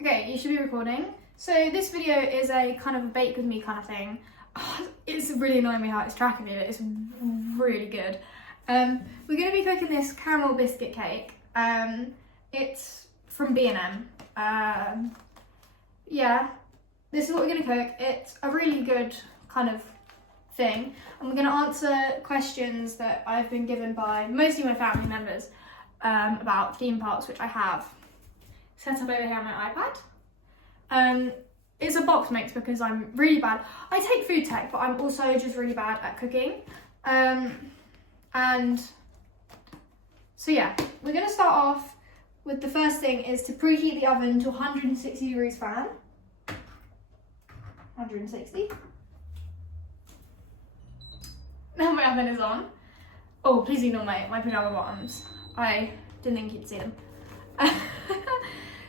Okay, you should be recording. So this video is a kind of a bake with me kind of thing. Oh, it's really annoying me how it's tracking me, but it's really good. We're going to be cooking this caramel biscuit cake. It's from B&M. Yeah, this is what we're going to cook. It's a really good kind of thing. And we're going to answer questions that I've been given by mostly my family members about theme parks, which I have set up over here on my iPad. It's a box mix because I'm really bad. I take food tech, but I'm also just really bad at cooking. And so yeah, we're gonna start off with the first thing is to preheat the oven to 160 degrees Fahrenheit. 160. Now my oven is on. Oh, please ignore my pajama bottoms. I didn't think you'd see them.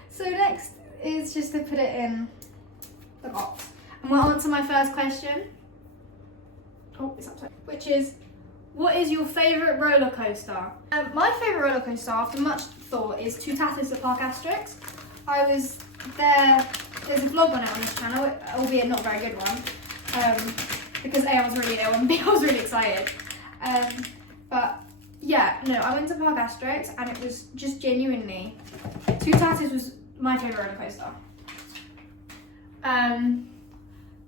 So next is just to put it in the box. And we'll answer my first question. Oh, it's upside. Which is, what is your favourite roller coaster? My favourite roller coaster, after much thought, is Two Tatters at Park Asterix. I was there, there's a vlog on it on this channel, albeit not a very good one. Because A, I was really ill, and B, I was really excited. But yeah, no, I went to Park Asterix and it was just genuinely, Two Tatters was my favourite roller coaster.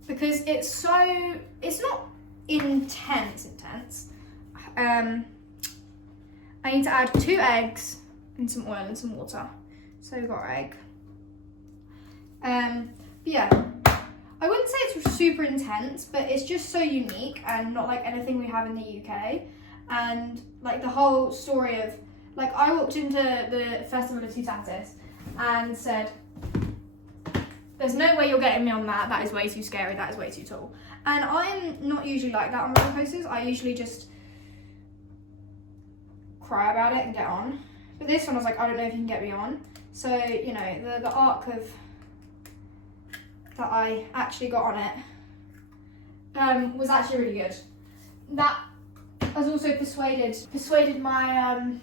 Because it's not intense. I need to add 2 eggs and some oil and some water. So we've got our egg. But yeah, I wouldn't say it's super intense, but it's just so unique and not like anything we have in the UK. And like the whole story of, like, I walked into the Festival of Two Tatters and said, there's no way you're getting me on that, that is way too scary, that is way too tall. And I'm not usually like that on roller coasters, I usually just cry about it and get on. But this one I was like, I don't know if you can get me on. So, you know, the arc of that I actually got on it was actually really good. That has also persuaded my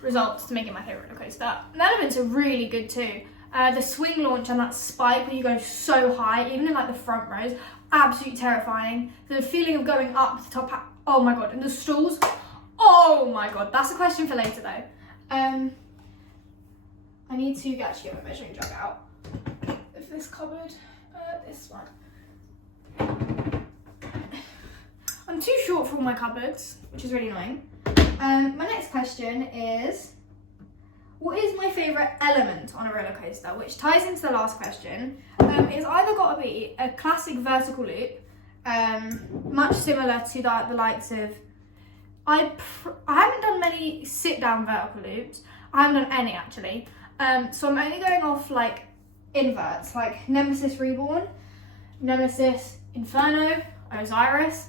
results to make it my favourite roller coaster. And the elements are really good too. The swing launch and that spike where you go so high, even in like the front rows, absolutely terrifying. The feeling of going up the top, oh my god, and the stalls, oh my god, that's a question for later though. I need to actually get my measuring jug out of this cupboard, this one. I'm too short for all my cupboards, which is really annoying. My next question is, what is my favourite element on a roller coaster? Which ties into the last question. It's either got to be a classic vertical loop, much similar to the likes of, I haven't done many sit-down vertical loops. I haven't done any actually. So I'm only going off like inverts, like Nemesis Reborn, Nemesis Inferno, Osiris,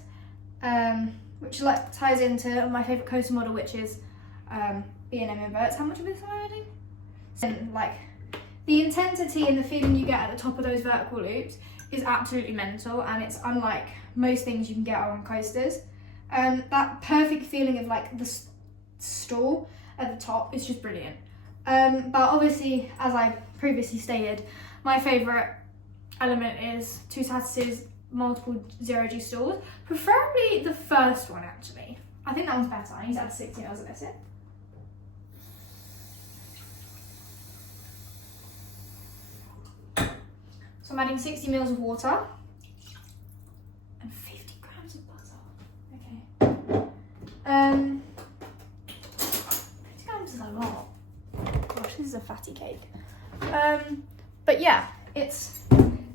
which like ties into my favourite coaster model, which is B&M inverts. How much of this am I adding? And like the intensity and the feeling you get at the top of those vertical loops is absolutely mental, and it's unlike most things you can get on coasters. That perfect feeling of like the stall at the top is just brilliant. But obviously, as I previously stated, my favourite element is Two Tatters' multiple 0G stalls, preferably the first one actually. I think that one's better. I need to add 60 mils of this in. So I'm adding 60 mils of water and 50 grams of butter. Okay. 50 grams is a lot. Gosh, this is a fatty cake. But yeah, it's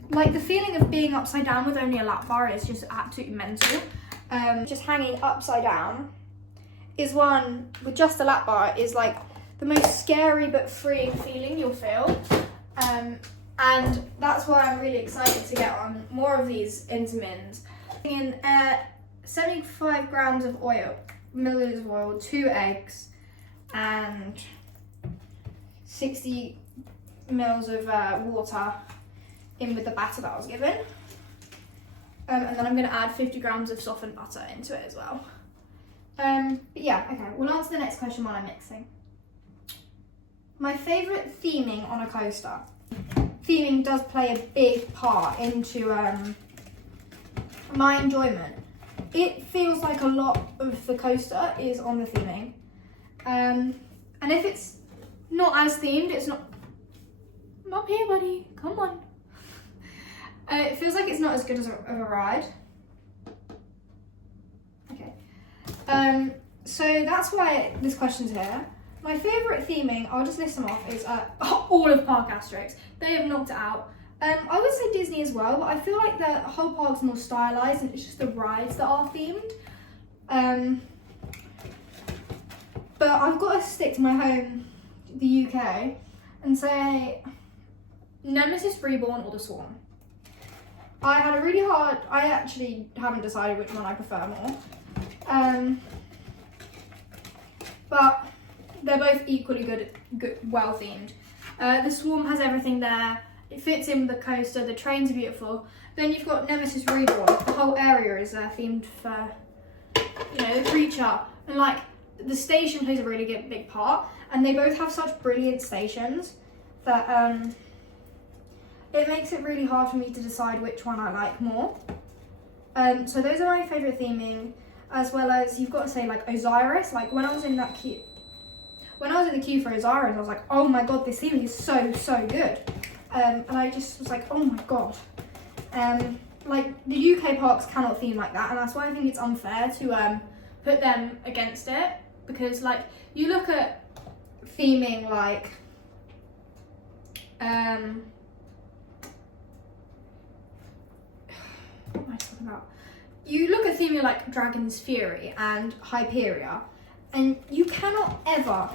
like the feeling of being upside down with only a lap bar is just absolutely mental. Just hanging upside down is one with just a lap bar is like the most scary but freeing feeling you'll feel. And that's why I'm really excited to get on more of these Intamins. In 75 grams of oil, milliliters of oil, 2 eggs, and 60 mils of water in with the batter that I was given. And then I'm going to add 50 grams of softened butter into it as well. But yeah, okay, we'll answer the next question while I'm mixing. My favourite theming on a coaster. Theming does play a big part into my enjoyment. It feels like a lot of the coaster is on the theming. And if it's not as themed, it's not... I'm up here, buddy. Come on. It feels like it's not as good as a ride. Okay. So that's why this question's here. My favourite theming, I'll just list them off, is all of Park Asterix. They have knocked it out. I would say Disney as well, but I feel like the whole park's more stylised and it's just the rides that are themed. But I've got to stick to my home, the UK, and say Nemesis Reborn or The Swan. I had a really hard... I actually haven't decided which one I prefer more. But they're both equally good, well themed. The Swarm has everything there. It fits in with the coaster. The trains are beautiful. Then you've got Nemesis Reborn. The whole area is themed for, the creature. And like the station plays a really big part. And they both have such brilliant stations that it makes it really hard for me to decide which one I like more. So those are my favourite theming, as well as you've got to say like Osiris. Like when I was in the queue for Osiris, I was like, oh my god, this theming is so good. And I just was like, oh my god. Like the UK parks cannot theme like that, and that's why I think it's unfair to put them against it, because like you look at theming like what am I talking about? You look at theming like Dragon's Fury and Hyperia, and you cannot ever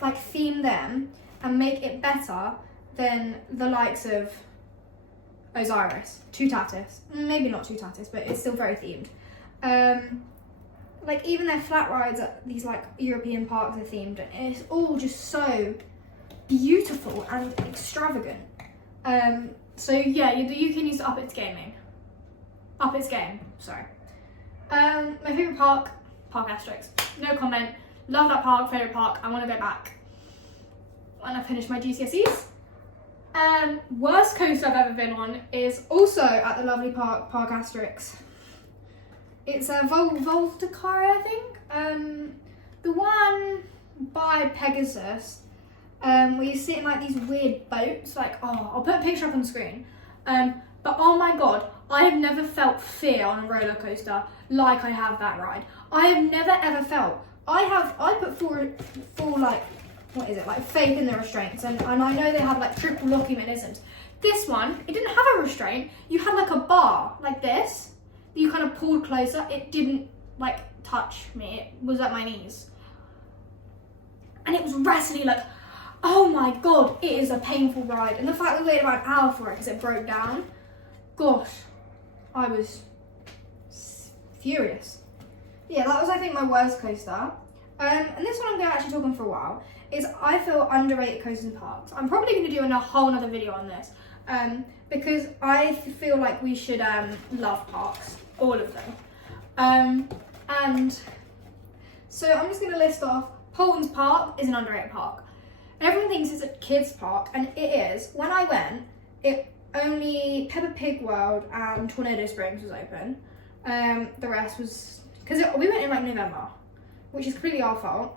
like theme them and make it better than the likes of Osiris, Tutatis. Maybe not Tutatis, but it's still very themed. Like even their flat rides at these like European parks are themed, and it's all just so beautiful and extravagant. So yeah, the UK needs to up its game. Sorry. My favourite park, Park Asterix. No comment. Love that park, favourite park. I want to go back when I finish my GCSEs. Worst coaster I've ever been on is also at the lovely Park Asterix. It's a Voltacari, I think. The one by Pegasus, where you sit in like these weird boats. Like, I'll put a picture up on the screen. But oh my god, I have never felt fear on a roller coaster like I have that ride. I have never ever felt. I put full like, what is it, like faith in the restraints, and I know they have like triple locking mechanisms. This one, it didn't have a restraint. You had like a bar like this that you kind of pulled closer. It didn't like touch me. It was at my knees, and it was rattly. Like, oh my god, it is a painful ride. And the fact that we waited about an hour for it because it broke down, gosh, I was furious. Yeah, that was I think my worst coaster. And this one I'm going to actually talk on for a while, is I feel underrated coasters and parks. I'm probably going to do a whole other video on this, because I feel like we should love parks, all of them. And so I'm just going to list off, Polton's Park is an underrated park. Everyone thinks it's a kids park, and it is. When I went, only Peppa Pig World and Tornado Springs was open. The rest was, because we went in like November, which is completely our fault.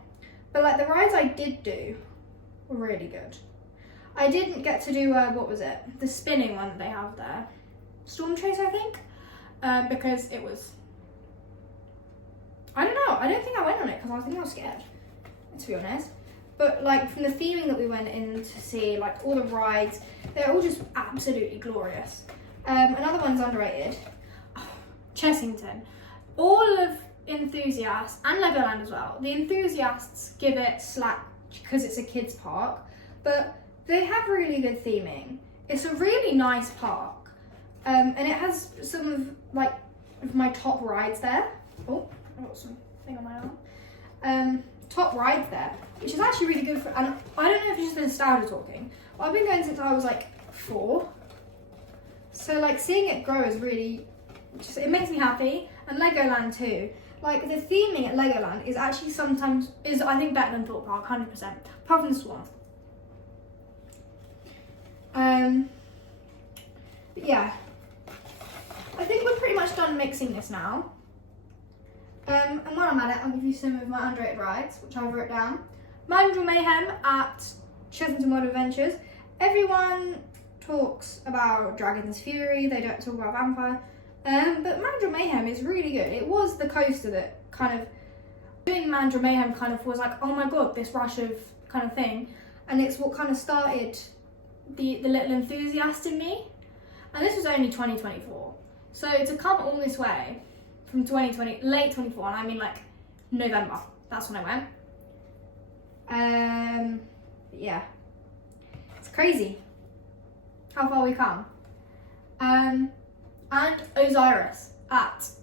But like the rides I did do were really good. I didn't get to do, what was it? The spinning one that they have there. Storm Chase, I think. Because it was, I don't know. I don't think I went on it because I think I was scared, to be honest. But like from the theming that we went in to see, like all the rides, they're all just absolutely glorious. Another one's underrated, Chessington. All of Enthusiasts and Legoland as well. The enthusiasts give it slack because it's a kids park, but they have really good theming. It's a really nice park, and it has some of my top rides there. Oh, I got something on my arm. Top rides there, which is actually really good for. And I don't know if it's just nostalgia talking, but I've been going since I was like 4. So like seeing it grow is really, it makes me happy. And Legoland too. Like the theming at Legoland is actually I think better than Thorpe Park, 100%. Apart from the Swan. But yeah, I think we're pretty much done mixing this now. And while I'm at it, I'll give you some of my underrated rides, which I wrote down. Mandrill Mayhem at Chessington World Adventures. Everyone talks about Dragon's Fury, they don't talk about Vampire. But Mandrill Mayhem is really good. It was the coaster that kind of, doing Mandrill Mayhem kind of was like, oh my god, this rush of kind of thing. And it's what kind of started the little enthusiast in me. And this was only 2024. So to come all this way from 2020, late 24, and I mean like November, that's when I went. Yeah, it's crazy how far we come. And Osiris and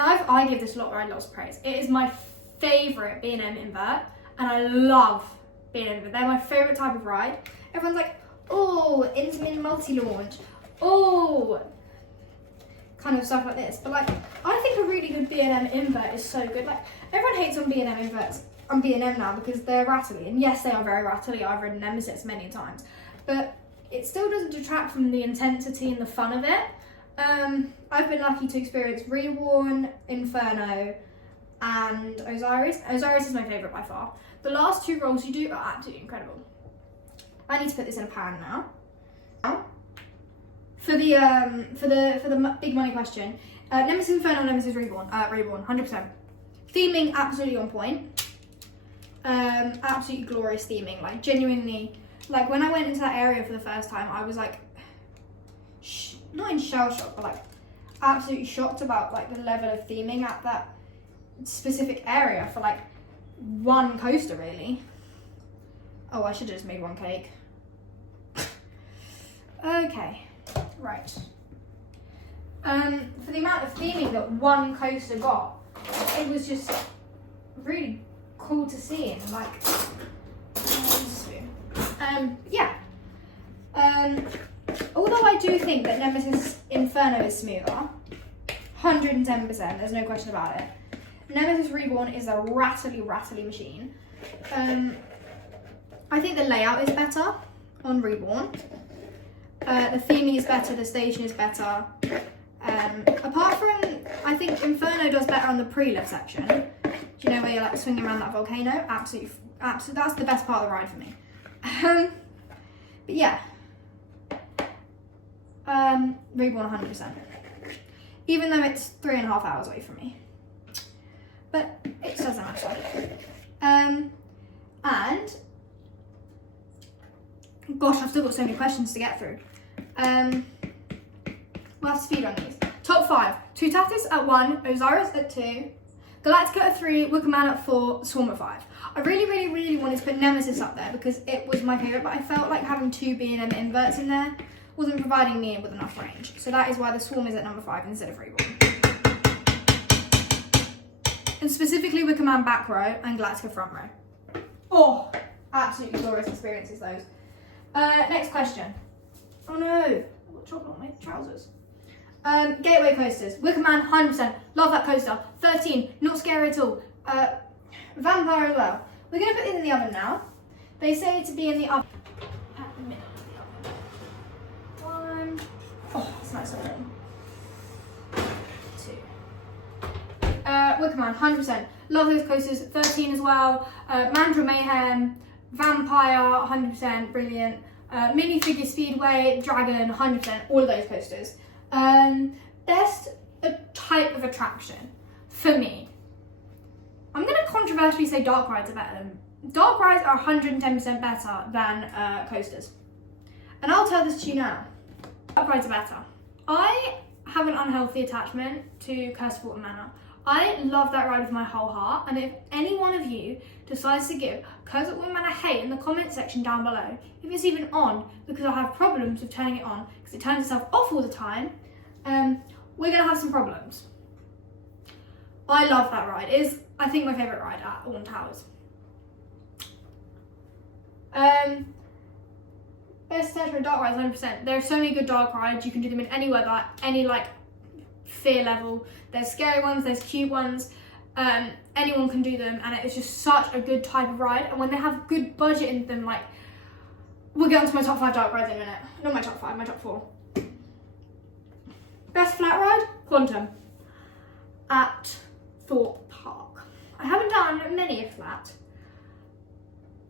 I give this lot lots of praise. It is my favourite B&M invert, and I love B&M invert. They're my favourite type of ride. Everyone's like, oh, Intamin multi-launch, oh, kind of stuff like this. But like, I think a really good B&M invert is so good. Like, everyone hates on B&M inverts on B&M now because they're rattly, and yes, they are very rattly. I've ridden Nemesis many times, but it still doesn't detract from the intensity and the fun of it. I've been lucky to experience Reborn, Inferno, and Osiris. Osiris is my favourite by far. The last two rolls you do are absolutely incredible. I need to put this in a pan now. For the big money question, Nemesis Inferno, Nemesis Reborn, Reborn, 100%. Theming absolutely on point. Absolutely glorious theming. Like genuinely, like when I went into that area for the first time, I was like, not in shell shock, but like absolutely shocked about like the level of theming at that specific area for like one coaster really. Oh, I should have just made one cake. Okay, right. For the amount of theming that one coaster got, it was just really cool to see, and like, yeah. Although I do think that Nemesis Inferno is smoother, 110%, there's no question about it. Nemesis Reborn is a rattly machine. I think the layout is better on Reborn. The theming is better, the station is better. Apart from, I think Inferno does better on the pre-lift section. Do you know where you're like swinging around that volcano? Absolutely, that's the best part of the ride for me. But yeah. Reborn 100%. Even though it's 3.5 hours away from me. But it doesn't matter. And gosh, I've still got so many questions to get through. We'll have to speed on these. Top 5. Tutatis at 1, Osiris at 2, Galactica at 3, Wickerman at 4, Swarm at 5. I really wanted to put Nemesis up there because it was my favourite, but I felt like having two B&M inverts in there wasn't providing me with enough range. So that is why the Swarm is at number 5 instead of Reborn. And specifically Wickerman back row and Galactica front row. Oh, absolutely glorious experiences those. Next question. Oh no, I've got chocolate on my trousers. Gateway coasters. Wickerman, 100%. Love that coaster. 13, not scary at all. Vampire as well. We're going to put it in the oven now. They say to be in the oven at the middle of the oven. 1. Oh, that's nice and warm. 2. Wickerman, 100%. Love those coasters. 13 as well. Mandrill Mayhem, Vampire, 100%. Brilliant. Minifigure Speedway, Dragon, 100%. All of those coasters. Best type of attraction for me. I'm going to controversially say dark rides are better than... Dark rides are 110% better than coasters. And I'll tell this to you now. Dark rides are better. I have an unhealthy attachment to Curse of Water Manor. I love that ride with my whole heart, and if any one of you decides to give Curse of Water Manor hate in the comment section down below, if it's even on, because I have problems with turning it on, because it turns itself off all the time, we're going to have some problems. I love that ride. It is, I think, my favourite ride at Alton Towers. Best attachment dark rides, 100%. There are so many good dark rides. You can do them in any weather, any like fear level. There's scary ones, there's cute ones. Anyone can do them, and it is just such a good type of ride. And when they have good budget in them, like we'll get on to my top 5 dark rides in a minute. Not my top 5, my top 4. Best flat ride? Quantum. At Thorpe Park. I haven't done many a flat,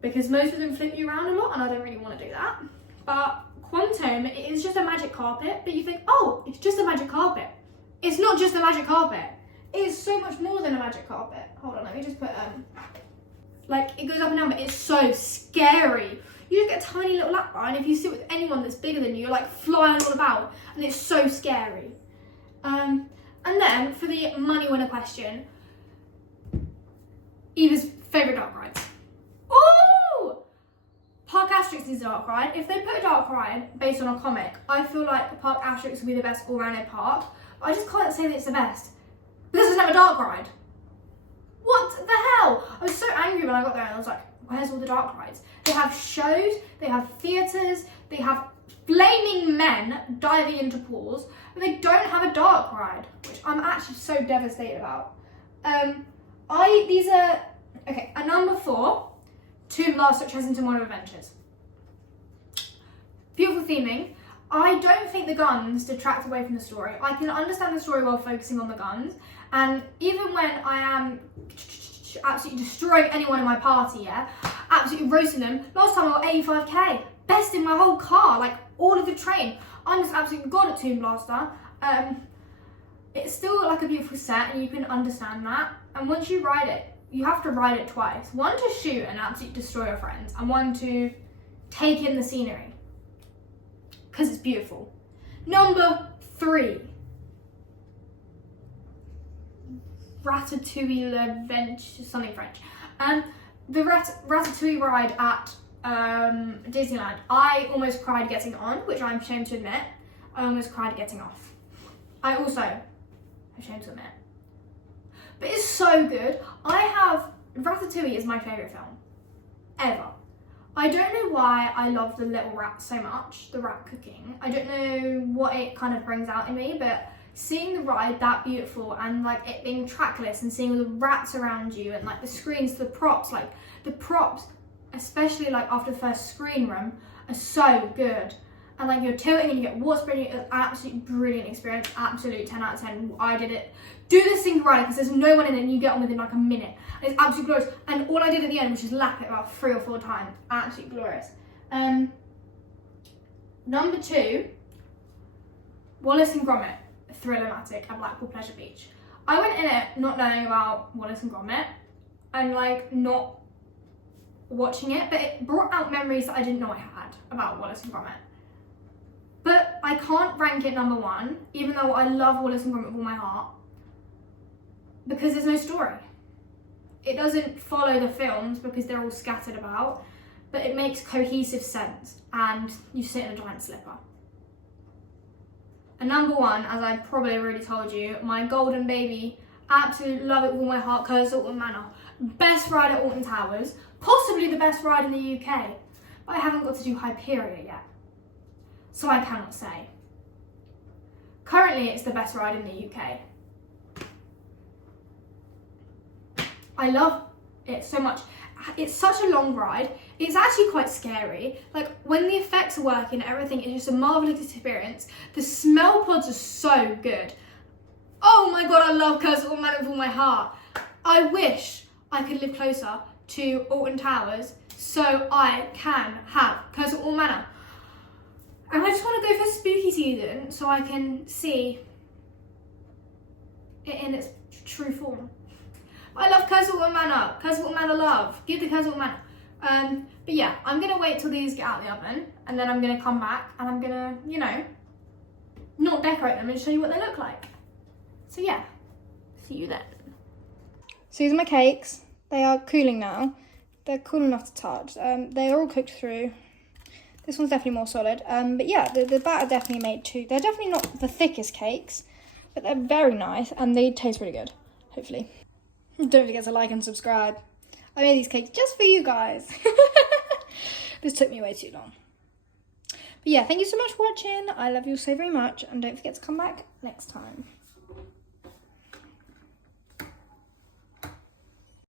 because most of them flip you around a lot and I don't really want to do that. But Quantum, it is just a magic carpet, but you think, oh, it's just a magic carpet. It's not just a magic carpet. It is so much more than a magic carpet. Hold on, let me just put, like, it goes up and down, but it's so scary. You just get a tiny little lap bar, and if you sit with anyone that's bigger than you, you're like flying all about, and it's so scary. And then, for the money winner question, Eva's favourite dark rides. Ooh! Park Asterix is a dark ride. If they put a dark ride based on a comic, I feel like Park Asterix would be the best all-rounded park. I just can't say that it's the best, because it doesn't have a dark ride. What the hell? I was so angry when I got there and I was like, where's all the dark rides? They have shows, they have theatres, they have flaming men diving into pools, but they don't have a dark ride, which I'm actually so devastated about. Okay, at number 4, Tomb Blast at Chessington World of Adventures. Beautiful theming. I don't think the guns detract away from the story. I can understand the story while focusing on the guns, and even when I am absolutely destroying anyone in my party, yeah, absolutely roasting them. Last time I got 85k, best in my whole car, like all of the train. I'm just absolutely god at Tomb Blaster. It's still like a beautiful set, and you can understand that. And once you ride it, you have to ride it twice. One to shoot and absolutely destroy your friends, and one to take in the scenery, because it's beautiful. Number 3. Ratatouille L'Adventure, something French. The Ratatouille ride at Disneyland. I almost cried getting on, which I'm ashamed to admit. I almost cried getting off. I also am ashamed to admit. But it's so good. Ratatouille is my favourite film, ever. I don't know why I love the little rat so much, the rat cooking. I don't know what it kind of brings out in me, but seeing the ride that beautiful and like it being trackless and seeing all the rats around you and like the screens, the props, especially like after the first screen room, are so good. And like you're tilting and you get water spreading, it's an absolutely brilliant experience, absolute 10 out of 10. I did it. Do this single rider because there's no one in it and you get on within like a minute. And it's absolutely glorious. And all I did at the end was just lap it about 3 or 4 times. Absolutely glorious. Number 2, Wallace and Gromit, Thriller-matic at Blackpool Pleasure Beach. I went in it not knowing about Wallace and Gromit and like not watching it, but it brought out memories that I didn't know I had about Wallace and Gromit. But I can't rank it number 1, even though I love Wallace and Gromit with all my heart, because there's no story. It doesn't follow the films because they're all scattered about, but it makes cohesive sense and you sit in a giant slipper. And number 1, as I probably already told you, my golden baby, absolutely love it with all my heart, Curse at Alton Manor. Best ride at Alton Towers, possibly the best ride in the UK, but I haven't got to do Hyperia yet, so I cannot say. Currently it's the best ride in the UK. I love it so much. It's such a long ride. It's actually quite scary. Like when the effects are working, everything is just a marvelous experience. The smell pods are so good. Oh my god, I love Curse at Alton Manor with all my heart. I wish I could live closer to Alton Towers so I can have Curse at Alton Manor. And I just want to go for spooky season so I can see it in its true form. I love Curse at Alton Manor. Curse at Alton Manor love. Give the Curse at Alton Manor. But yeah, I'm going to wait till these get out of the oven and then I'm going to come back and I'm going to, you know, not decorate them and show you what they look like. So yeah, see you then. So these are my cakes. They are cooling now. They're cool enough to touch. They are all cooked through. This one's definitely more solid. But yeah, the batter definitely made too. They're definitely not the thickest cakes, but they're very nice and they taste really good, hopefully. Don't forget to like and subscribe. I made these cakes just for you guys. This took me way too long. But yeah, thank you so much for watching. I love you so very much. And don't forget to come back next time.